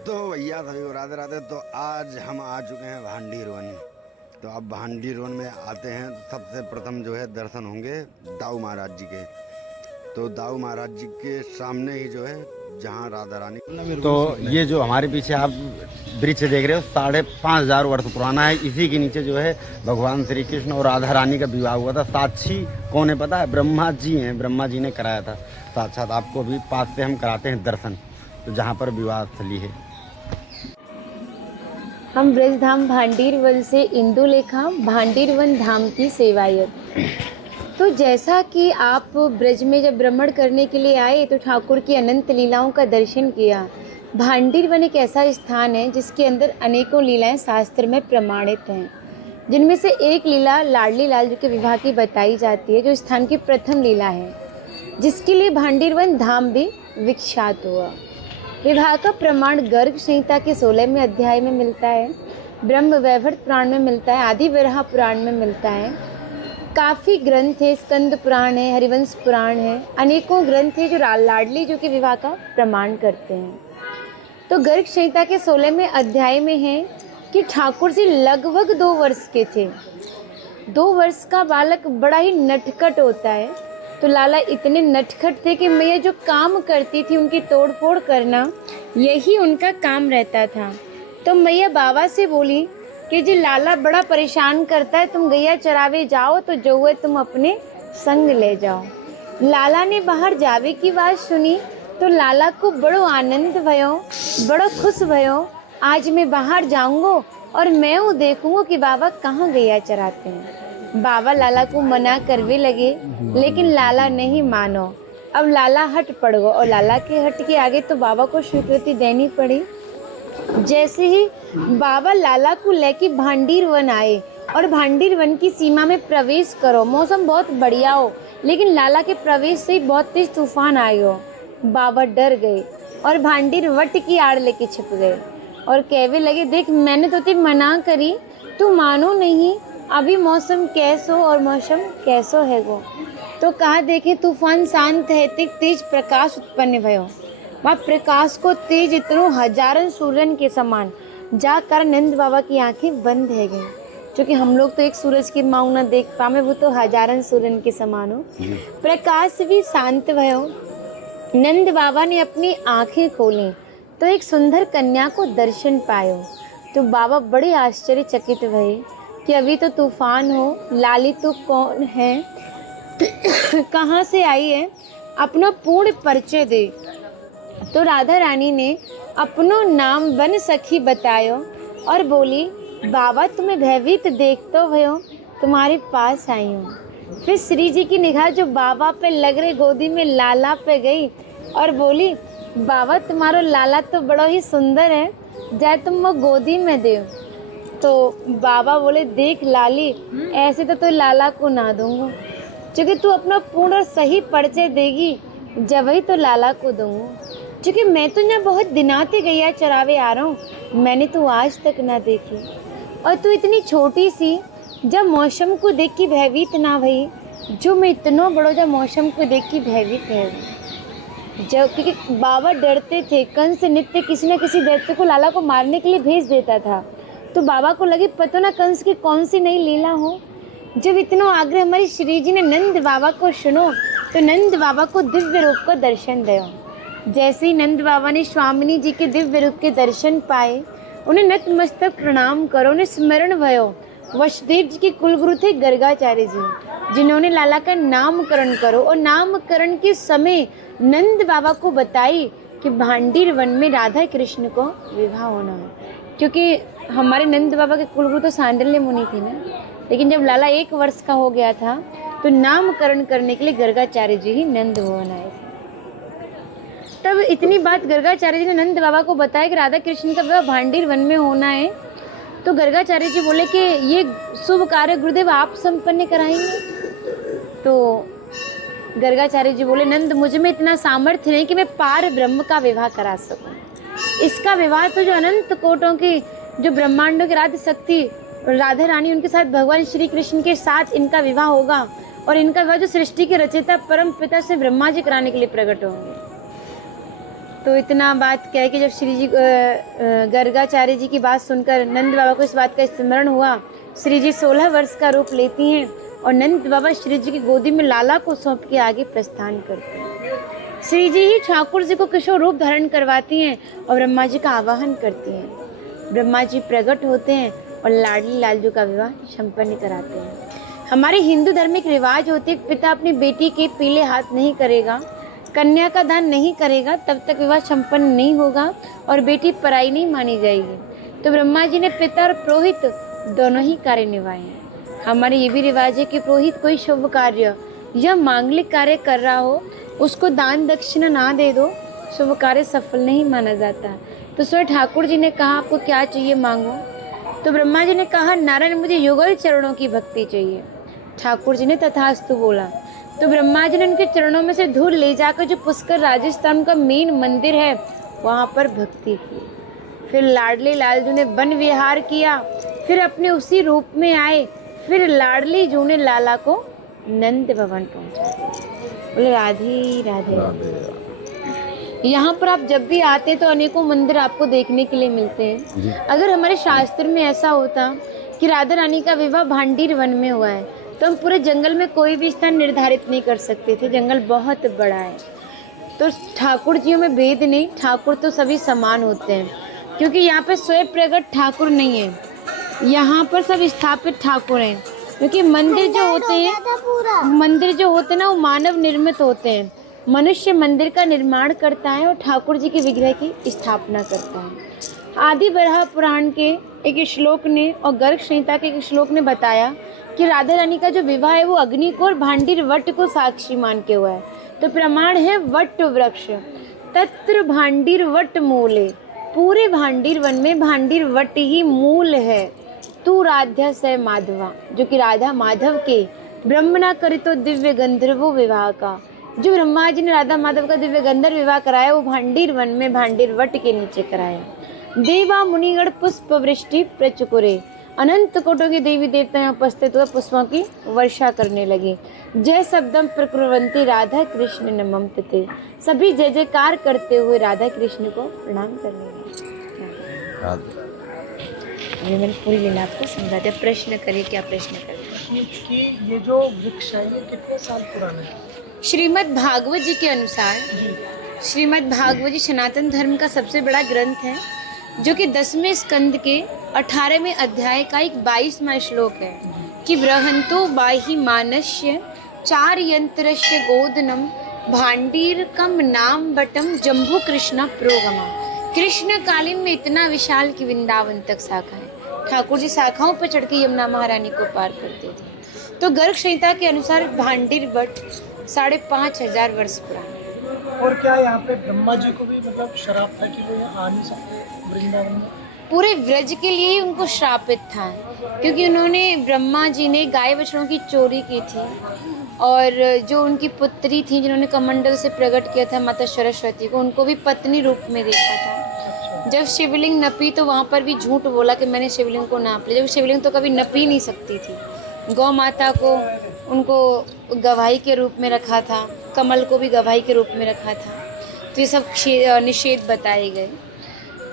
तो भैया सभी को राधे राधे। तो आज हम आ चुके हैं भांडीर वन। तो अब भांडीर वन में आते हैं तो सबसे प्रथम जो है दर्शन होंगे दाऊ महाराज जी के। तो दाऊ महाराज जी के सामने ही जो है जहाँ राधा रानी। तो ये जो हमारे पीछे आप वृक्ष देख रहे हो 5,500 वर्ष पुराना है। इसी के नीचे जो है भगवान श्री कृष्ण और राधा रानी का विवाह हुआ था। साक्षी कौन है पता है? ब्रह्मा जी हैं। ब्रह्मा जी ने कराया था साक्षात। आपको भी पास से हम कराते हैं दर्शन, तो जहाँ पर विवाह स्थली है। हम ब्रजधाम भांडीर वन से इंदुलेखा भांडीर वन धाम की सेवायत। तो जैसा कि आप ब्रज में जब भ्रमण करने के लिए आए तो ठाकुर की अनंत लीलाओं का दर्शन किया। भांडीर वन एक ऐसा स्थान है जिसके अंदर अनेकों लीलाएं शास्त्र में प्रमाणित हैं, जिनमें से एक लीला लाडली लाल जी के विवाह की बताई जाती है, जो स्थान की प्रथम लीला है, जिसके लिए भांडीर वन धाम भी विख्यात हुआ। विवाह का प्रमाण गर्ग संहिता के 16वें अध्याय में मिलता है, ब्रह्म वैवर्त पुराण में मिलता है, आदि वराह पुराण में मिलता है। काफ़ी ग्रंथ है, स्कंद पुराण है, हरिवंश पुराण है, अनेकों ग्रंथ है जो लाडली जो के विवाह का प्रमाण करते हैं। तो गर्ग संहिता के 16वें अध्याय में है कि ठाकुर जी लगभग 2 वर्ष के थे। 2 वर्ष का बालक बड़ा ही नटखट होता है। तो लाला इतने नटखट थे कि मैया जो काम करती थी उनकी तोड़ फोड़ करना, यही उनका काम रहता था। तो मैया बाबा से बोली कि जी लाला बड़ा परेशान करता है, तुम गैया चरावे जाओ तो जो है तुम अपने संग ले जाओ। लाला ने बाहर जावे की बात सुनी तो लाला को बड़ो आनंद भयो, बड़ो खुश भयो। आज मैं बाहर जाऊंगा और मैं वो देखूंगा कि बाबा कहाँ गैया चराते हैं। बाबा लाला को मना करवे लगे, लेकिन लाला नहीं मानो। अब लाला हट पड़ गो और लाला के हट के आगे तो बाबा को स्वीकृति देनी पड़ी। जैसे ही बाबा लाला को लेके भांडीर वन आए और भांडीर वन की सीमा में प्रवेश करो, मौसम बहुत बढ़िया हो, लेकिन लाला के प्रवेश से ही बहुत तेज तूफान आए हो। बाबा डर गए और भांडीर वट की आड़ लेके छिप गए और कहवे लगे, देख मैंने तो ते मना करी, तू मानो नहीं। अभी मौसम कैसो और मौसम कैसो है गो। तो कहा देखे तूफान शांत है, तेज प्रकाश उत्पन्न भयो। वह प्रकाश को तेज इतनो हजारन सूरन के समान जाकर नंद बाबा की आंखें बंद है गई। क्योंकि हम लोग तो एक सूरज की मांग न देख पावे, वो तो हजारन सूरन के समान हो। प्रकाश भी शांत भयो। नंद बाबा ने अपनी आंखें खोली तो एक सुंदर कन्या को दर्शन पायो। तो बाबा बड़े आश्चर्यचकित भये कि अभी तो तूफान हो, लाली तो कौन है, कहाँ से आई है, अपना पूर्ण परिचय दे। तो राधा रानी ने अपनो नाम वन सखी बतायो और बोली, बाबा तुम्हें भयभीत देखतो भयो, तुम्हारे पास आई हूँ। फिर श्री जी की निगाह जो बाबा पे लग रहे गोदी में लाला पे गई और बोली, बाबा तुम्हारा लाला तो बड़ा ही सुंदर है, जाए तुम वो गोदी में दे। तो बाबा बोले, देख लाली, ऐसे तो लाला को ना दूंगा, क्योंकि तू अपना पूर्ण और सही परिचय देगी जब ही तो लाला को दूंगा। क्योंकि मैं तो यहाँ बहुत दिनाते गैया चरावे आ रहा हूँ, मैंने तो आज तक ना देखी। और तू इतनी छोटी सी, जब मौसम को देख के भयभीत ना भई, जो मैं इतना बड़ो जब मौसम को देख के भयभीत है। जब क्योंकि बाबा डरते थे, कंस नित्य किसी न किसी दैत्य को लाला को मारने के लिए भेज देता था। तो बाबा को लगे पता ना कंस की कौन सी नई लीला हो। जब इतना आग्रह हमारी श्री जी ने नंद बाबा को सुनो तो नंद बाबा को दिव्य रूप का दर्शन दो। जैसे ही नंद बाबा ने स्वामिनी जी के दिव्य रूप के दर्शन पाए, उन्हें नतमस्तक प्रणाम करो, उन्हें स्मरण भयो। वसुदेव जी के कुलगुरु थे गर्गाचार्य जी, जिन्होंने लाला का नामकरण करो और नामकरण के समय नंद बाबा को बताई कि भांडीर वन में राधा कृष्ण को विवाह होना है। क्योंकि हमारे नंद बाबा के कुलगुरु तो सांडल्य मुनि थे ना, लेकिन जब लाला 1 वर्ष का हो गया था तो नामकरण करने के लिए गर्गाचार्य जी ही नंद भवन आए थे। तब इतनी बात गर्गाचार्य जी ने नंद बाबा को बताया कि राधा कृष्ण का विवाह भांडीर वन में होना है। तो गर्गाचार्य जी बोले कि ये शुभ कार्य गुरुदेव आप संपन्न कराएंगे। तो गर्गाचार्य जी बोले, नंद मुझ में इतना सामर्थ्य नहीं कि मैं पार ब्रह्म का विवाह करा सकूं। इसका विवाह तो जो अनंत कोटों की, जो ब्रह्मांडों की राधा शक्ति राधा रानी, उनके साथ भगवान श्री कृष्ण के साथ इनका विवाह होगा। और इनका विवाह जो सृष्टि के रचयिता परम पिता से ब्रह्मा जी कराने के लिए प्रकट होंगे। तो इतना बात कह के जब श्री जी गर्गाचार्य जी की बात सुनकर नंद बाबा को इस बात का स्मरण हुआ। श्री जी 16 वर्ष का रूप लेती हैं और नंद बाबा श्री जी की गोदी में लाला को सौंप के आगे प्रस्थान करते हैं। श्री जी ही ठाकुर जी को किशोर रूप धारण करवाती हैं और ब्रह्मा जी का आवाहन करती हैं। ब्रह्मा जी प्रकट होते हैं और लाडली लालजू का विवाह संपन्न कराते हैं। हमारे हिंदू धर्म में एक रिवाज होती है, पिता अपनी बेटी के पीले हाथ नहीं करेगा, कन्या का दान नहीं करेगा, तब तक विवाह संपन्न नहीं होगा और बेटी पराई नहीं मानी जाएगी। तो ब्रह्मा जी ने पिता और पुरोहित दोनों ही कार्य निभाए हैं। हमारे ये भी रिवाज है कि पुरोहित कोई शुभ कार्य या मांगलिक कार्य कर रहा हो, उसको दान दक्षिणा ना दे दो, शुभ कार्य सफल नहीं माना जाता। तो स्वयं ठाकुर जी ने कहा आपको क्या चाहिए मांगो। तो ब्रह्मा जी ने कहा नारायण मुझे युगल चरणों की भक्ति चाहिए। ठाकुर जी ने तथास्तु बोला। तो ब्रह्मा जी ने उनके चरणों में से धूल ले जाकर जो पुष्कर राजस्थान का मेन मंदिर है वहाँ पर भक्ति की। फिर लाडली लालजू ने वन विहार किया, फिर अपने उसी रूप में आए, फिर लाडली जू ने लाला को नंद भवन पहुंचा दिया। बोले राधे राधे। यहाँ पर आप जब भी आते तो अनेकों मंदिर आपको देखने के लिए मिलते हैं। अगर हमारे शास्त्र में ऐसा होता कि राधा रानी का विवाह भांडीर वन में हुआ है तो हम पूरे जंगल में कोई भी स्थान निर्धारित नहीं कर सकते थे, जंगल बहुत बड़ा है। तो ठाकुर जियों में भेद नहीं, ठाकुर तो सभी समान होते हैं, क्योंकि यहाँ पे स्वयं प्रकट ठाकुर नहीं है, यहाँ पर सब स्थापित ठाकुर हैं। क्योंकि मंदिर जो होते हैं ना वो मानव निर्मित होते हैं। मनुष्य मंदिर का निर्माण करता है और ठाकुर जी के विग्रह की स्थापना करता है। आदि बराह पुराण के एक श्लोक ने और गर्ग संहिता के एक श्लोक ने बताया कि राधा रानी का जो विवाह है वो अग्नि को और भांडीर वट को साक्षी मान के हुआ है। तो प्रमाण है वट वृक्ष, तत्र भांडीर वट मूले, पूरे भांडीर वन में भांडीर वट ही मूल है। तू राधा से माधवा, जो कि राधा माधव के ब्रह्म ना करे तो दिव्य गंधर्वो विवाह का, जो ब्रह्मा जी ने राधा माधव का दिव्य गंधर्व विवाह कराया वो भांडीर वन में भांडीर वट के नीचे कराया। देवा मुनिगण पुष्प वृष्टि प्रचुकुरे, अनंत कोटों के देवी देवता उपस्थित हुए पुष्पों की वर्षा करने लगे। जय शब्दम प्रकुर्वन्ति राधा कृष्ण नमम थे, सभी जय जयकार करते हुए राधा कृष्ण को प्रणाम करने लगे। मैंने पूरी लीला आपको समझा दिया। प्रश्न करिए, क्या प्रश्न करें? कि ये जो वृक्ष है ये कितने साल पुराना है? श्रीमद् भागवत जी के अनुसार श्रीमद् भागवत जी सनातन धर्म का सबसे बड़ा ग्रंथ है, जो कि 10वें स्कंद के 18वें अध्याय का एक 22वां श्लोक है कि बृहंतो बाहि मानस्य चार यंत्रस्य गोदनम भांडीर कम नाम बटम जम्बू कृष्णा प्रोगमा। कृष्ण कालीन में इतना विशाल कि वृंदावन तक शाखा है। ठाकुर जी शाखाओं पर चढ़ के यमुना महारानी को पार करते थे। तो गर्ग संहिता के अनुसार भांडीर वट 5500 वर्ष पुराना। और क्या यहाँ पे ब्रह्मा जी को भी मतलब श्राप था कि वो यहाँ आ नहीं सकते वृंदावन में? पूरे व्रज के लिए ही उनको श्रापित था, क्योंकि उन्होंने ब्रह्मा जी ने गाय बछड़ों की चोरी की थी और जो उनकी पुत्री थी जिन्होंने कमंडल से प्रकट किया था माता सरस्वती को, उनको भी पत्नी रूप में देखा था। जब शिवलिंग नपी तो वहाँ पर भी झूठ बोला कि मैंने शिवलिंग को नाप लिया, जब शिवलिंग तो कभी नपी नहीं सकती थी। गौ माता को उनको गवाही के रूप में रखा था, कमल को भी गवाही के रूप में रखा था। तो ये सब निषेध बताए गए।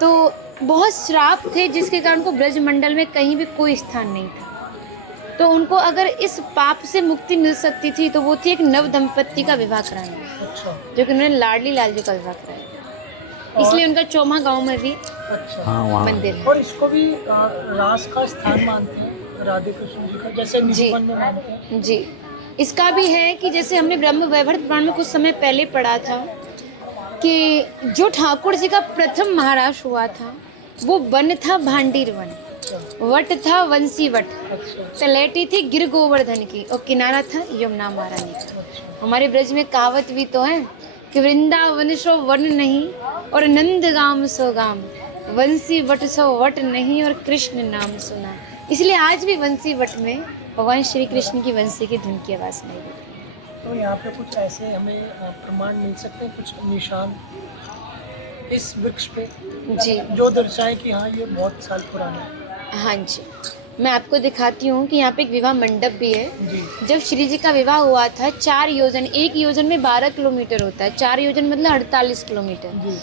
तो बहुत श्राप थे जिसके कारण उनको ब्रजमंडल में कहीं भी कोई स्थान नहीं था। तो उनको अगर इस पाप से मुक्ति मिल सकती थी तो वो थी एक नव दंपत्ति का विवाह कराना, जो कि उन्होंने लाडली लालजू का विवाह कराया। इसलिए उनका चौमा गांव में भी मंदिर है। और इसको भी रास का स्थान मानते हैं राधे कृष्ण जी का, जैसे निरूपण में मानते हैं। जी, इसका भी है कि जैसे हमने ब्रह्म वैवर्त पुराण में कुछ समय पहले पढ़ा था कि जो ठाकुर जी का प्रथम महाराज हुआ था वो वन था भांडीर वन, वट था वंशी वट, तलेटी थी गिर गोवर्धन की और किनारा था यमुना महारानी का। हमारे ब्रज में कहावत भी तो है कि वृंदावन सो वन नहीं और नंदगाम सो गाम, वंशी वट सो वट नहीं और कृष्ण नाम सुना। इसलिए आज भी वंशी वट में भगवान श्री कृष्ण की वंशी की धुन की आवाज़ सुनाई देती है। तो यहाँ पे कुछ ऐसे हमें प्रमाण मिल सकते हैं, कुछ निशान इस वृक्ष पे जी जो दर्शाए कि हाँ ये बहुत साल पुराना है? हाँ जी, मैं आपको दिखाती हूँ कि यहाँ पे एक विवाह मंडप भी है। जी। जब श्री जी का विवाह हुआ था 4 योजन, 1 योजन में 12 किलोमीटर होता है, 4 योजन मतलब 48 किलोमीटर। जी।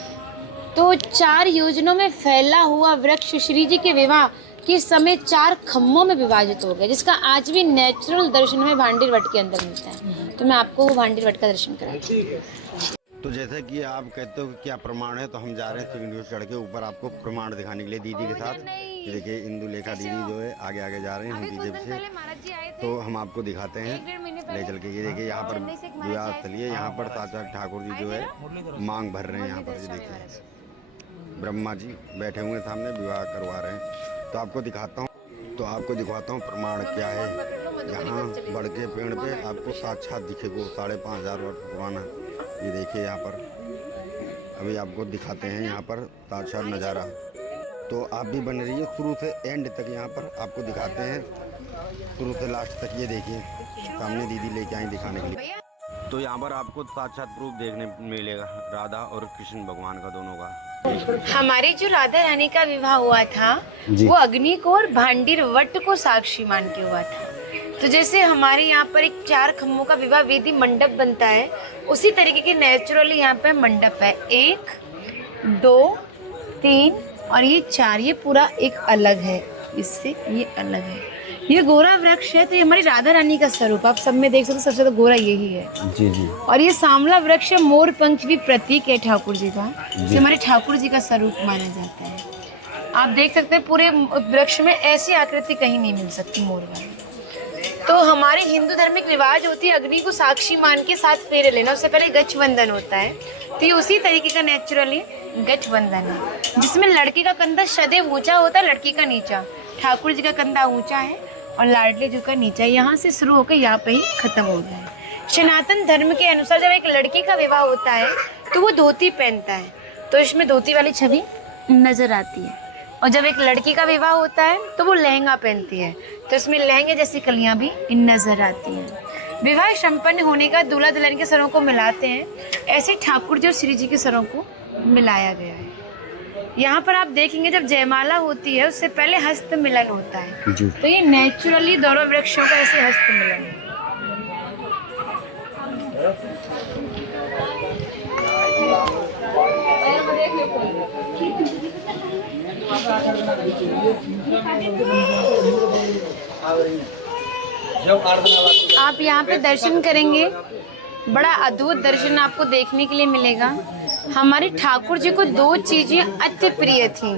तो 4 योजनों में फैला हुआ वृक्ष श्री जी के विवाह के समय 4 खम्भों में विभाजित हो गया, जिसका आज भी नेचुरल दर्शन में भांडीर वट के अंदर मिलता है। तो मैं आपको वो भांडीर वट का दर्शन कराती हूँ। तो जैसे कि आप कहते हो कि क्या प्रमाण है, तो हम जा रहे हैं सीढ़ियों चढ़ के ऊपर आपको प्रमाण दिखाने के लिए दीदी के साथ। ये देखिए इंदुलेखा दीदी जो है आगे आगे जा रहे हैं, हम पीछे पीछे। तो हम आपको दिखाते हैं ले चल के। ये देखिए यहाँ पर विवाह स्थल है, यहाँ पर साक्षात ठाकुर जी जो है मांग भर रहे हैं। यहाँ पर ये देखिए ब्रह्मा जी बैठे हुए सामने विवाह करवा रहे हैं। तो आपको दिखाता हूँ, प्रमाण क्या है। यहाँ बड़ के पेड़ पे आपको साक्षात दिखेगा 5,500 वर्ष पुराना। ये देखिए यहाँ पर अभी आपको दिखाते हैं यहाँ पर साक्षात नज़ारा। तो आप भी बन रही है शुरू से एंड तक, यहाँ पर आपको दिखाते हैं शुरू से लास्ट तक। ये देखिए सामने दीदी लेके आई दिखाने के लिए। तो यहाँ पर आपको साक्षात प्रूफ देखने मिलेगा राधा और कृष्ण भगवान का, दोनों का। हमारी जो राधा रानी का विवाह हुआ था वो अग्नि को और भांडीर वट को साक्षी मान के हुआ था। तो जैसे हमारे यहाँ पर एक 4 खम्भों का विवाह वेदी मंडप बनता है, उसी तरीके के नेचुरली यहाँ पे मंडप है। 1, 2, 3 और ये 4, ये पूरा एक अलग है, इससे ये अलग है। ये गोरा वृक्ष है, तो ये हमारी राधा रानी का स्वरूप आप सब में देख सकते हो, सबसे ज्यादा गोरा यही है। जी जी। और ये सांवला वृक्ष है, मोर पंख भी प्रतीक है ठाकुर जी का, जो हमारे ठाकुर जी का स्वरूप माना जाता है। आप देख सकते हैं पूरे वृक्ष में ऐसी आकृति कहीं नहीं मिल सकती मोर वाली। तो हमारे हिंदू धर्म में रिवाज होती है अग्नि को साक्षी मान के 7 फेरे लेना, उससे पहले गठबंधन होता है। तो ये उसी तरीके का नेचुरली गठबंधन है, जिसमें लड़के का कंधा सदैव ऊंचा होता है, लड़की का नीचा। ठाकुर जी का कंधा ऊंचा है और लाडली जी का नीचा, यहाँ से शुरू होकर यहाँ पे ही खत्म हो गया है। सनातन धर्म के अनुसार जब एक लड़की का विवाह होता है तो वो धोती पहनता है, तो इसमें धोती वाली छवि नजर आती है। और जब एक लड़की का विवाह होता है तो वो लहंगा पहनती है, तो इसमें लहंगे जैसी कलियां भी नजर आती हैं। विवाह संपन्न होने का दूल्हा दुल्हन के सरों को मिलाते हैं, ऐसे ठाकुर जी और श्री जी के सरों को मिलाया गया है। यहाँ पर आप देखेंगे जब जयमाला होती है उससे पहले हस्त मिलन होता है, तो ये नेचुरली दोनों वृक्षों का ऐसे हस्त मिलन है। आप यहाँ पे दर्शन करेंगे, बड़ा अद्भुत दर्शन आपको देखने के लिए मिलेगा। हमारे ठाकुर जी को 2 चीजें अति प्रिय थी,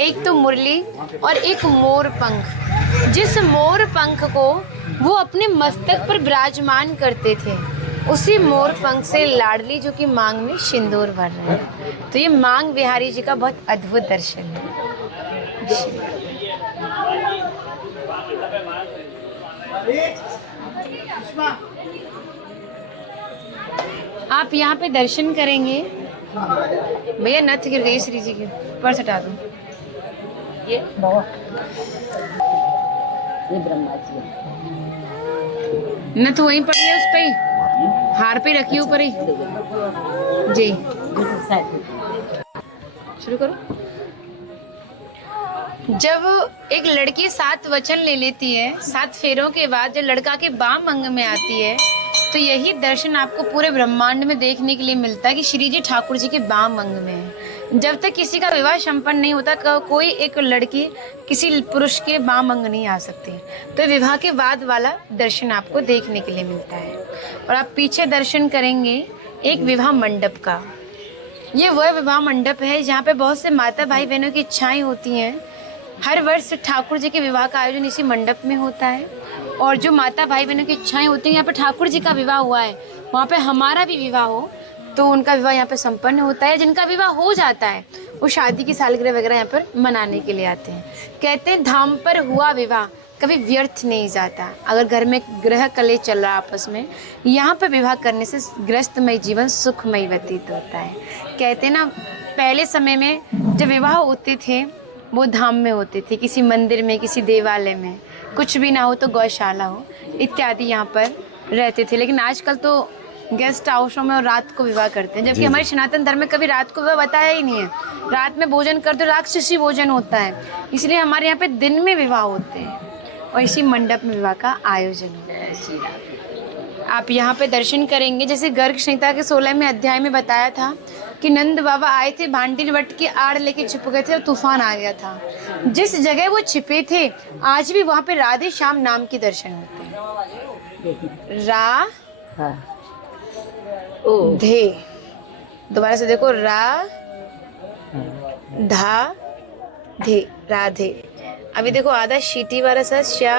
एक तो मुरली और एक मोर पंख। जिस मोर पंख को वो अपने मस्तक पर विराजमान करते थे, उसी मोर पंख से लाडली जो कि मांग में सिंदूर भर रहे हैं। तो ये मांग बिहारी जी का बहुत अद्भुत दर्शन है। आप यहाँ पे दर्शन करेंगे। भैया नथ गिर गई श्री जी की, पर्स हटा दो। ये ब्रह्मा जी नथ वहीं पड़ी है, उस पे ही हार पे रखी ऊपर ही जी। शुरू करो। जब एक लड़की 7 वचन ले लेती है, 7 फेरों के बाद जब लड़का के बाम अंग में आती है, तो यही दर्शन आपको पूरे ब्रह्मांड में देखने के लिए मिलता है कि श्री जी ठाकुर जी के बाम अंग में है। जब तक किसी का विवाह संपन्न नहीं होता, कोई एक लड़की किसी पुरुष के बाम अंग नहीं आ सकती। तो विवाह के बाद वाला दर्शन आपको देखने के लिए मिलता है। और आप पीछे दर्शन करेंगे एक विवाह मंडप का। ये वह विवाह मंडप है जहाँ पे बहुत से माता भाई बहनों की इच्छाएं होती हैं। हर वर्ष ठाकुर जी के विवाह का आयोजन इसी मंडप में होता है। और जो माता भाई बहनों की इच्छाएं होती हैं, यहाँ पे ठाकुर जी का विवाह हुआ है, वहाँ पे हमारा भी विवाह हो तो उनका विवाह यहाँ पे संपन्न होता है। जिनका विवाह हो जाता है वो शादी की सालगिरह वगैरह यहाँ पर मनाने के लिए आते हैं। कहते हैं धाम पर हुआ विवाह कभी व्यर्थ नहीं जाता। अगर घर में ग्रह कले चल रहा आपस में, यहाँ पर विवाह करने से ग्रस्तमय जीवन सुखमय व्यतीत होता है। कहते हैं ना, पहले समय में जब विवाह होते थे वो धाम में होते थे, किसी मंदिर में, किसी देवालय में, कुछ भी ना हो तो गौशाला हो इत्यादि यहाँ पर रहते थे। लेकिन आजकल तो गेस्ट हाउसों में और रात को विवाह करते हैं, जबकि हमारे सनातन धर्म में कभी रात को विवाह बताया ही नहीं है। रात में भोजन करते राक्षसी भोजन होता है, इसलिए हमारे यहाँ पे दिन में विवाह होते हैं और इसी मंडप में विवाह का आयोजन होता है। आप यहाँ पे दर्शन करेंगे, जैसे गर्ग संहिता के 16वें अध्याय में बताया था, कि नंद बाबा आए थे भांडीर वट की आड़ लेके छिप गए थे और तूफान आ गया था। जिस जगह वो छिपे थे आज भी वहाँ पे राधे श्याम नाम के दर्शन होते हैं। रा धे, दोबारा से देखो, रा धा धे, राधे। अभी देखो आधा शीटी वाला सा श्या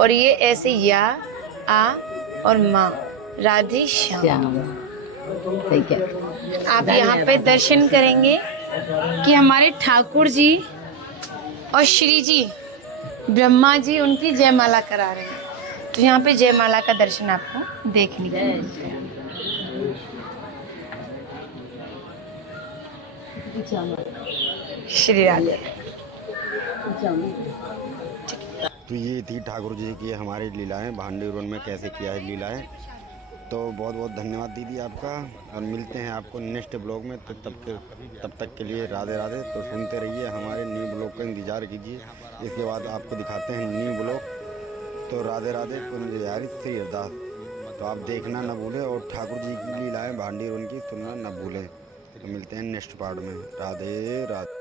और ये ऐसे या आ और माँ, राधे श्याम। ठीक है। आप यहाँ पे दर्शन करेंगे कि हमारे ठाकुर जी और श्री जी ब्रह्मा जी उनकी जयमाला करा रहे हैं। तो यहाँ पे जयमाला का दर्शन आपको देखने को मिलेगा। श्री राधे। तो ये थी ठाकुर जी की हमारी लीलाएं, भांडीर वन में कैसे किया है लीलाएं। तो बहुत बहुत धन्यवाद दीदी आपका, और मिलते हैं आपको नेक्स्ट ब्लॉग में। तो तब तक के लिए राधे राधे। तो सुनते रहिए, हमारे न्यू ब्लॉग का इंतज़ार कीजिए। इसके बाद आपको दिखाते हैं न्यू ब्लॉग। तो राधे राधे, कुंज बिहारी श्री अरदास। तो आप देखना न भूलें, और ठाकुर जी की लीलाएं भांडीर वन की सुनना न भूलें। तो मिलते हैं नेक्स्ट पार्ट में। राधे राधे।